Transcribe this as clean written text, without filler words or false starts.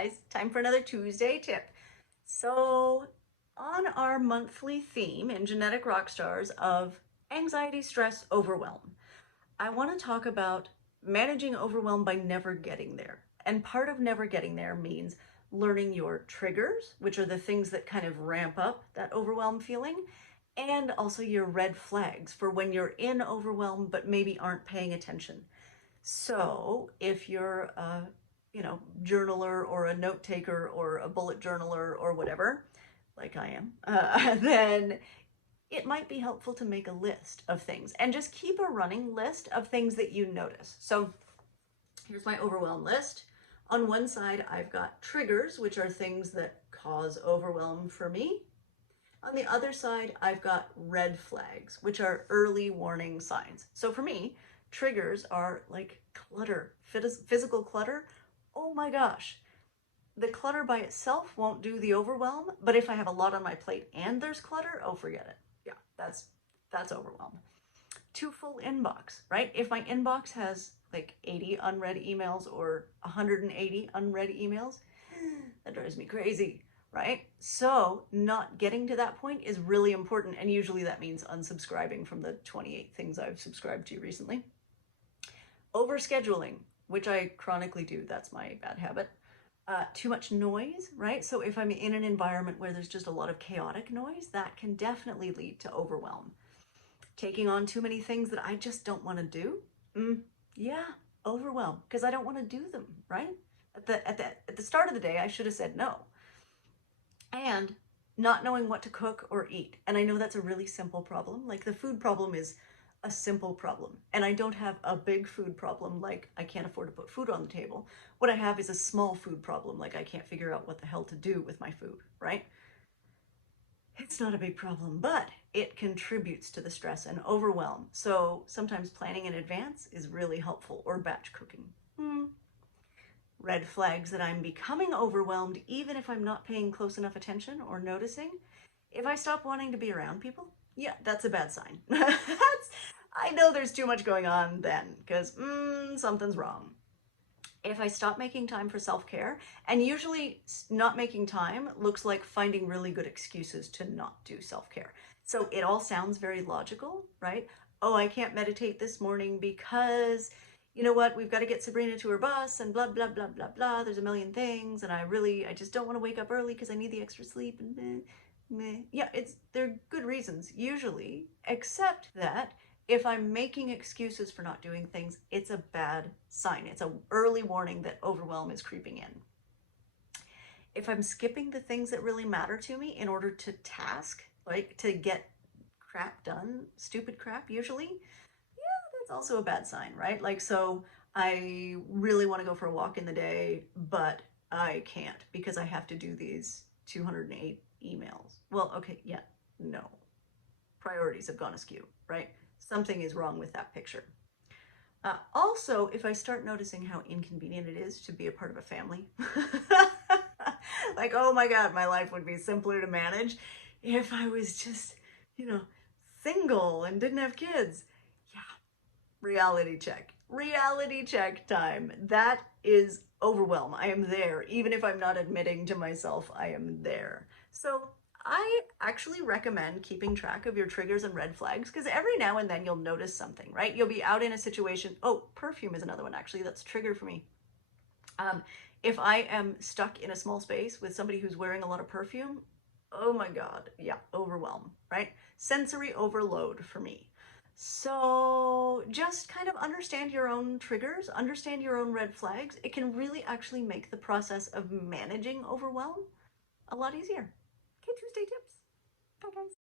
guys, time for another Tuesday tip. So on our monthly theme in Genetic Rockstars of anxiety, stress, overwhelm, I want to talk about managing overwhelm by never getting there. And part of never getting there means learning your triggers, which are the things that kind of ramp up that overwhelm feeling, and also your red flags for when you're in overwhelm but maybe aren't paying attention. So if you're a, journaler or a note taker or a bullet journaler or whatever, like I am, then it might be helpful to make a list of things and just keep a running list of things that you notice. So here's my overwhelm list. On one side, I've got triggers, which are things that cause overwhelm for me. On the other side, I've got red flags, which are early warning signs. So for me, triggers are like clutter, physical clutter. Oh my gosh. The clutter by itself won't do the overwhelm, but if I have a lot on my plate and there's clutter, oh, forget it. Yeah, that's overwhelm. Too full inbox, right? If my inbox has like 80 unread emails or 180 unread emails, that drives me crazy, right? So not getting to that point is really important. And usually that means unsubscribing from the 28 things I've subscribed to recently. Overscheduling, which I chronically do. That's my bad habit. Too much noise, right? So if I'm in an environment where there's just a lot of chaotic noise, that can definitely lead to overwhelm. Taking on too many things that I just don't want to do, yeah, overwhelm, because I don't want to do them, right? At the start of the day, I should have said no. And not knowing what to cook or eat. And I know that's a really simple problem. Like the food problem is a simple problem. And I don't have a big food problem like I can't afford to put food on the table. What I have is a small food problem, like I can't figure out what the hell to do with my food, right? It's not a big problem, but it contributes to the stress and overwhelm. So sometimes planning in advance is really helpful, or batch cooking. Red flags that I'm becoming overwhelmed even if I'm not paying close enough attention or noticing. If I stop wanting to be around people, yeah, that's a bad sign. I know there's too much going on then, because something's wrong. If I stop making time for self-care, and usually not making time looks like finding really good excuses to not do self-care. So it all sounds very logical, right? Oh, I can't meditate this morning because, you know what, we've got to get Sabrina to her bus and blah, blah, blah, blah, blah. There's a million things. And I just don't want to wake up early because I need the extra sleep and meh. Yeah, they're good reasons usually, except that if I'm making excuses for not doing things, it's a bad sign. It's an early warning that overwhelm is creeping in. If I'm skipping the things that really matter to me in order to task, like to get crap done, stupid crap usually, yeah, that's also a bad sign, right? Like, so I really want to go for a walk in the day, but I can't because I have to do these 208 emails. Well, okay, yeah, no. Priorities have gone askew, right? Something is wrong with that picture. Also, if I start noticing how inconvenient it is to be a part of a family, like, oh my God, my life would be simpler to manage if I was just, single and didn't have kids. Yeah, reality check. Reality check time. That is overwhelm. I am there. Even if I'm not admitting to myself, I am there. So I actually recommend keeping track of your triggers and red flags because every now and then you'll notice something, right? You'll be out in a situation. Oh, perfume is another one, actually. That's a trigger for me. If I am stuck in a small space with somebody who's wearing a lot of perfume, oh my God, yeah, overwhelm, right? Sensory overload for me. So just kind of understand your own triggers, understand your own red flags. It can really actually make the process of managing overwhelm a lot easier. Okay, Tuesday tips. Bye, guys.